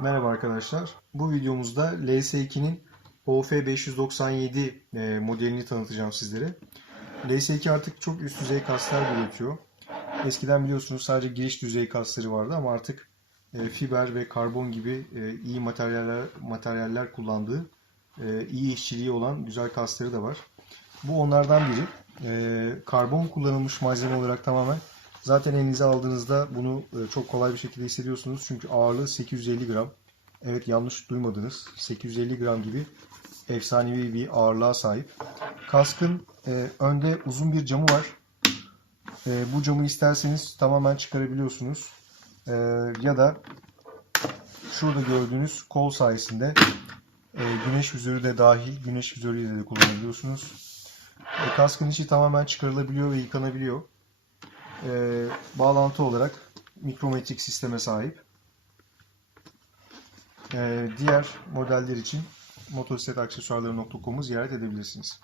Merhaba arkadaşlar. Bu videomuzda LS2'nin OF597 e, modelini tanıtacağım sizlere. LS2 artık çok üst düzey kaslar üretiyor. Eskiden biliyorsunuz sadece giriş düzey kasları vardı ama artık e, fiber ve karbon gibi e, iyi materyaller materyaller kullandığı iyi işçiliği olan güzel kasları da var. Bu onlardan biri. Karbon kullanılmış malzeme olarak tamamen Zaten elinize aldığınızda bunu e, çok kolay bir şekilde hissediyorsunuz. Çünkü ağırlığı 850 gram. Evet yanlış duymadınız. 850 gram gibi efsanevi bir ağırlığa sahip. Kaskın e, önde uzun bir camı var. E, bu camı isterseniz tamamen çıkarabiliyorsunuz. E, ya da şurada gördüğünüz kol sayesinde e, güneş vizörü de dahil güneş vizörüyle de kullanabiliyorsunuz. E, kaskın içi tamamen çıkarılabiliyor ve yıkanabiliyor e, bağlantı olarak mikrometrik sisteme sahip. E, diğer modeller için motosikletaksesuarları.com'u ziyaret edebilirsiniz.